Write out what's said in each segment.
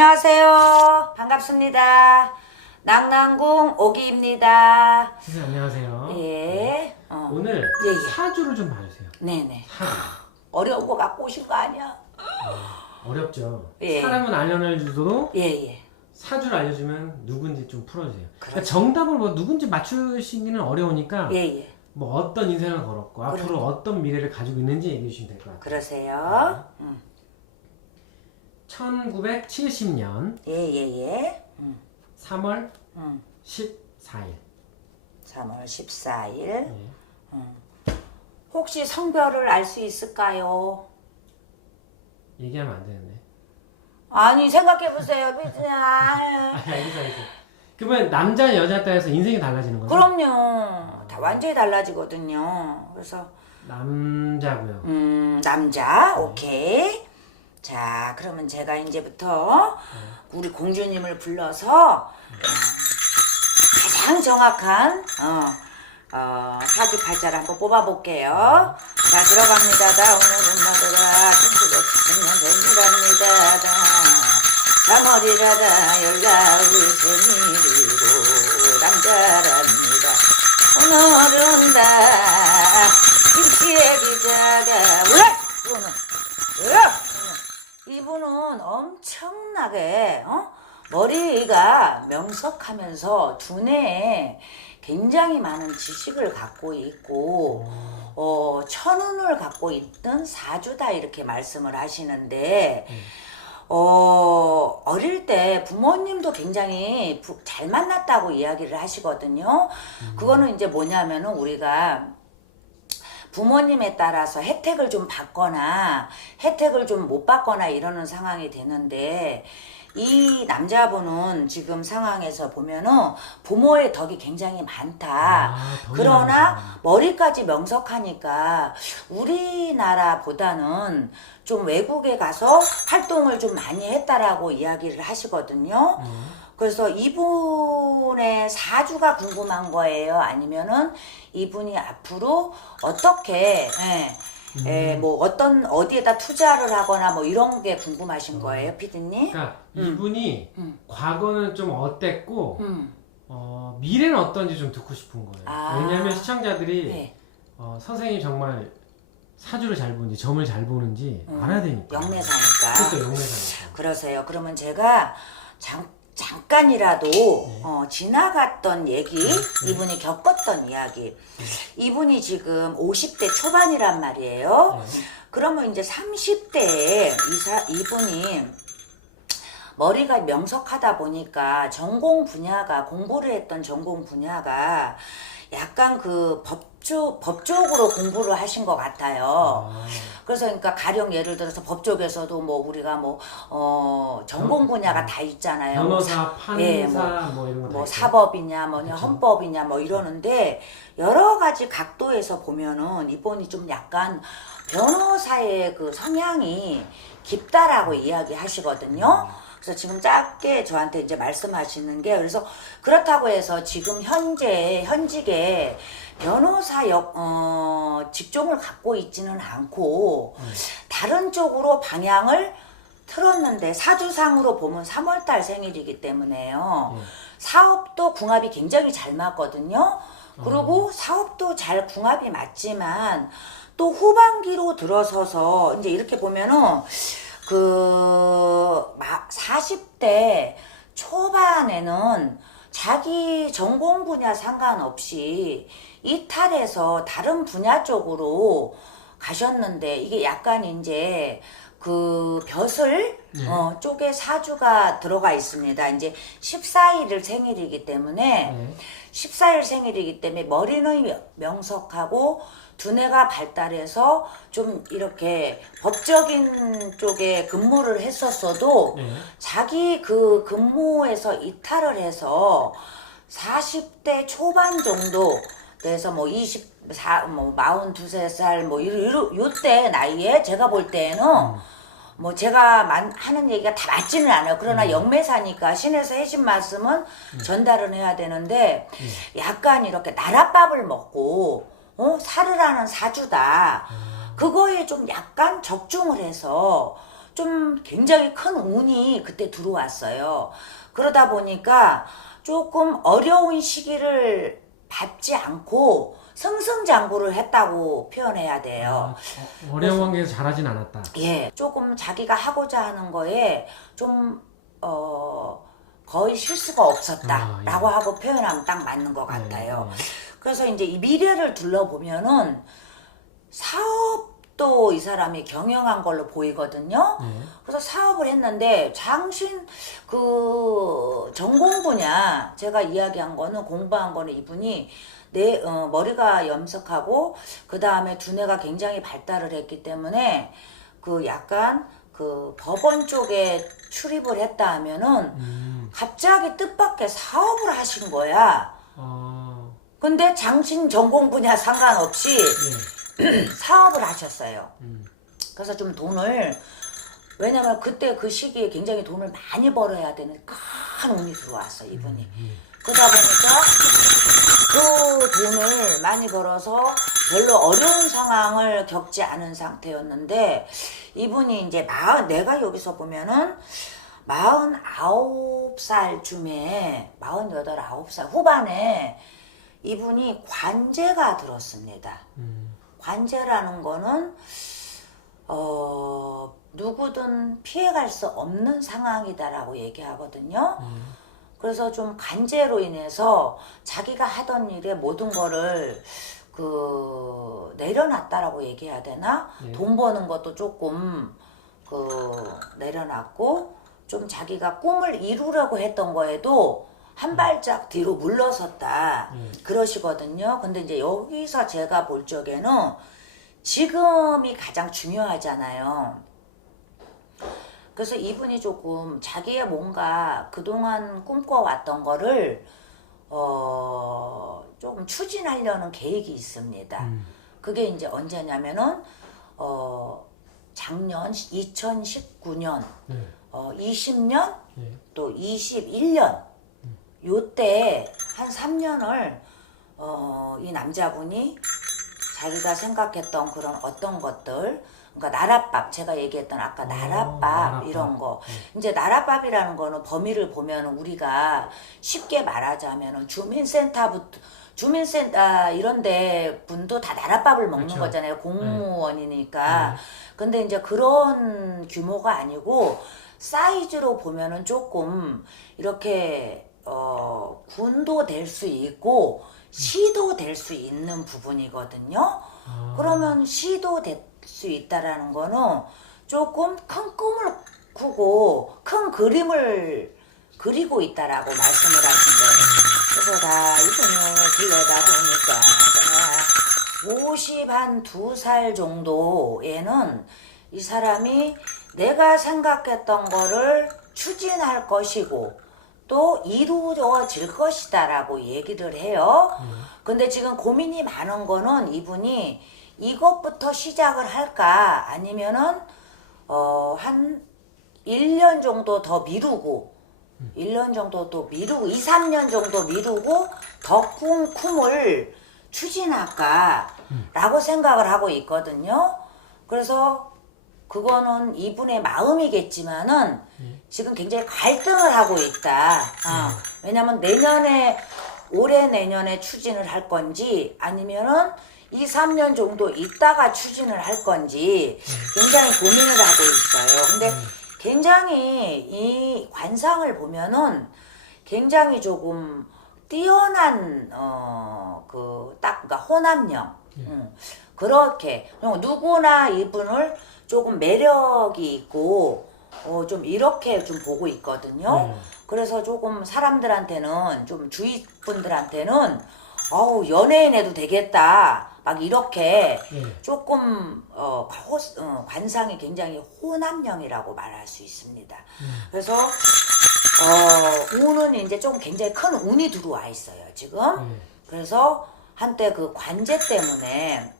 안녕하세요. 반갑습니다. 낭낭궁 오기입니다. 선생님 안녕하세요. 예. 오늘 예. 사주를 좀 봐주세요. 네네. 사주. 어려운 거 갖고 오신 거 아니야? 어렵죠. 예. 사람은 알려주도 예예. 사주를 알려주면 누군지 좀 풀어주세요. 그러니까 그렇죠. 정답을 뭐 누군지 맞추시기는 어려우니까 예예. 뭐 어떤 인생을 걸었고 그렇죠. 앞으로 어떤 미래를 가지고 있는지 얘기해 주시면 될 것 같아요. 그러세요. 1970년 예예예. 3월 14일. 3월 14일. 예. 혹시 성별을 알 수 있을까요? 얘기하면 안 되는데. 아니 생각해보세요. 미진아. 알겠어. 그러면 남자 여자 따라서 인생이 달라지는 거죠? 그럼요. 다 완전히 달라지거든요. 그래서 남자고요. 남자. 오케이. 자, 그러면 제가 이제부터 우리 공주님을 불러서 가장 정확한 사주팔자를 한번 뽑아볼게요. 자, 들어갑니다. 오늘은 나더라 천수백십년 생일합니다. 3월이라다 열가을 생일이고 남자랍니다. 오늘은 다 김씨의 기자가 이분은 엄청나게 머리가 명석하면서 두뇌에 굉장히 많은 지식을 갖고 있고 천운을 갖고 있던 사주다 이렇게 말씀을 하시는데 어릴 때 부모님도 굉장히 잘 만났다고 이야기를 하시거든요. 그거는 이제 뭐냐면은 우리가 부모님에 따라서 혜택을 좀 받거나 혜택을 좀 못 받거나 이러는 상황이 되는데 이 남자분은 지금 상황에서 보면은 부모의 덕이 굉장히 많다. 그러나 많구나. 머리까지 명석하니까 우리나라보다는 좀 외국에 가서 활동을 좀 많이 했다라고 이야기를 하시거든요. 그래서 이분의 사주가 궁금한 거예요? 아니면은 이분이 앞으로 어떻게 뭐 어디에다 투자를 하거나 뭐 이런 게 궁금하신 거예요, 피디님? 그러니까 이분이 과거는 좀 어땠고 미래는 어떤지 좀 듣고 싶은 거예요. 왜냐하면 시청자들이 네. 선생님이 정말 사주를 잘 보는지 점을 잘 보는지 알아야 되니까. 영매사니까. 그렇죠, 영매사니까. 그러세요. 그러면 제가 잠깐이라도 지나갔던 얘기, 이분이 겪었던 이야기. 이분이 지금 50대 초반이란 말이에요. 그러면 이제 30대에 이분이 머리가 명석하다 보니까 공부를 했던 전공 분야가 약간 그 법쪽으로 공부를 하신 것 같아요. 그래서 그러니까 가령 예를 들어서 법 쪽에서도 뭐 우리가 전공 분야가 다 있잖아요. 변호사, 판사 뭐 이런 거 뭐 사법이냐 뭐냐 헌법이냐 뭐 이러는데 여러 가지 각도에서 보면은 이분이 좀 약간 변호사의 그 성향이 깊다라고 이야기하시거든요. 그래서 지금 짧게 저한테 이제 말씀하시는 게 그래서 그렇다고 해서 지금 현직에 변호사 직종을 갖고 있지는 않고 다른 쪽으로 방향을 틀었는데 사주상으로 보면 3월달 생일이기 때문에요. 사업도 궁합이 굉장히 잘 맞거든요. 그리고 사업도 잘 궁합이 맞지만 또 후반기로 들어서서 이제 이렇게 보면은 40대 초반에는 자기 전공 분야 상관없이 이탈해서 다른 분야 쪽으로 가셨는데 이게 약간 이제 그 벼슬 쪽에 사주가 들어가 있습니다. 이제 14일 생일이기 때문에 14일 생일이기 때문에 머리는 명석하고 두뇌가 발달해서 좀 이렇게 법적인 쪽에 근무를 했었어도 자기 그 근무에서 이탈을 해서 40대 초반 정도 돼서 뭐 42살 뭐 요때 나이에 제가 볼 때에는 뭐 제가 하는 얘기가 다 맞지는 않아요. 그러나 영매사니까 신에서 해신 말씀은 전달은 해야 되는데 약간 이렇게 나랏밥을 먹고 살을 하는 사주다. 그거에 좀 약간 적중을 해서 좀 굉장히 큰 운이 그때 들어왔어요. 그러다 보니까 조금 어려운 시기를 밟지 않고 승승장구를 했다고 표현해야 돼요. 어려운 관계에서 잘하진 않았다. 예, 조금 자기가 하고자 하는 거에 좀 거의 실수가 없었다라고 하고 표현하면 딱 맞는 것 같아요. 그래서 이제 이 미래를 둘러보면은 사업도 이 사람이 경영한 걸로 보이거든요. 그래서 사업을 했는데 장신 그 전공 분야 제가 이야기한 거는 공부한 거는 이분이 머리가 염색하고 그 다음에 두뇌가 굉장히 발달을 했기 때문에 그 약간 그 법원 쪽에 출입을 했다 하면은 갑자기 뜻밖의 사업을 하신 거야. 근데 장신 전공 분야 상관없이 사업을 하셨어요. 그래서 좀 돈을, 왜냐면 그때 그 시기에 굉장히 돈을 많이 벌어야 되는 큰 운이 들어왔어, 이분이. 그러다 보니까 그 돈을 많이 벌어서 별로 어려운 상황을 겪지 않은 상태였는데, 이분이 이제 내가 여기서 보면은 49살쯤에 48, 9살 후반에 이분이 관제가 들었습니다. 관제라는 거는 누구든 피해갈 수 없는 상황이다라고 얘기하거든요. 그래서 좀 관제로 인해서 자기가 하던 일에 모든 거를 내려놨다라고 얘기해야 되나? 돈 버는 것도 조금 내려놨고, 좀 자기가 꿈을 이루려고 했던 거에도 한 발짝 뒤로 물러섰다. 그러시거든요. 근데 이제 여기서 제가 볼 적에는 지금이 가장 중요하잖아요. 그래서 이분이 조금 자기의 뭔가 그동안 꿈꿔왔던 거를 조금 추진하려는 계획이 있습니다. 그게 이제 언제냐면은 작년 2019년 20년 또 21년 요때 한 3년을 이 남자분이 자기가 생각했던 그런 어떤 것들, 그러니까 나랏밥, 제가 얘기했던 아까 나랏밥 이런 거. 이제 나랏밥이라는 거는 범위를 보면 우리가 쉽게 말하자면 주민센터 이런데 분도 다 나랏밥을 먹는 그렇죠. 거잖아요. 공무원이니까. 근데 이제 그런 규모가 아니고 사이즈로 보면은 조금 이렇게 군도 될 수 있고 시도 될 수 있는 부분이거든요. 그러면 시도 될 수 있다라는 거는 조금 큰 꿈을 꾸고 큰 그림을 그리고 있다라고 말씀을 하신대요. 그래서 이분을 길러다 보니까 52살 정도에는 이 사람이 내가 생각했던 거를 추진할 것이고 또 이루어질 것이다라고 얘기를 해요. 근데 지금 고민이 많은 거는 이분이 이것부터 시작을 할까 아니면은 한 1년 정도 더 미루고 1년 정도 또 미루고 2, 3년 정도 미루고 더 큰 꿈을 추진할까 라고 생각을 하고 있거든요. 그래서 그거는 이분의 마음이겠지만은 지금 굉장히 갈등을 하고 있다. 왜냐면 올해 내년에 추진을 할 건지 아니면은 2, 3년 정도 있다가 추진을 할 건지 굉장히 고민을 하고 있어요. 근데 굉장히 이 관상을 보면은 굉장히 조금 뛰어난 그러니까 호남형 그렇게 누구나 이분을 조금 매력이 있고 좀 이렇게 좀 보고 있거든요. 그래서 조금 사람들한테는 좀 주위 분들한테는 연예인 해도 되겠다 막 이렇게 조금 관상이 굉장히 호남형이라고 말할 수 있습니다. 그래서 운은 이제 좀 굉장히 큰 운이 들어와 있어요 지금. 그래서 한때 그 관제 때문에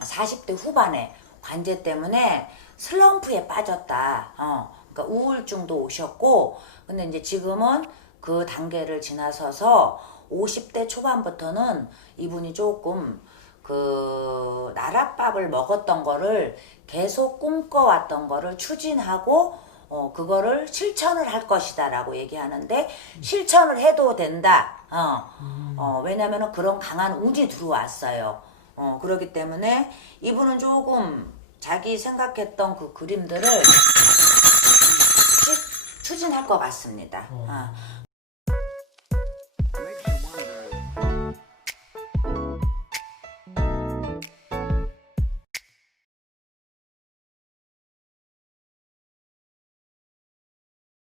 40대 후반에 관제 때문에 슬럼프에 빠졌다. 그러니까 우울증도 오셨고, 근데 이제 지금은 그 단계를 지나서서 50대 초반부터는 이분이 조금 그 가랏밥을 먹었던 거를 계속 꿈꿔왔던 거를 추진하고 그거를 실천을 할 것이다라고 얘기하는데 실천을 해도 된다. 왜냐면은 그런 강한 운이 들어왔어요. 그렇기 때문에 이분은 조금 자기 생각했던 그 그림들을 추진할 것 같습니다.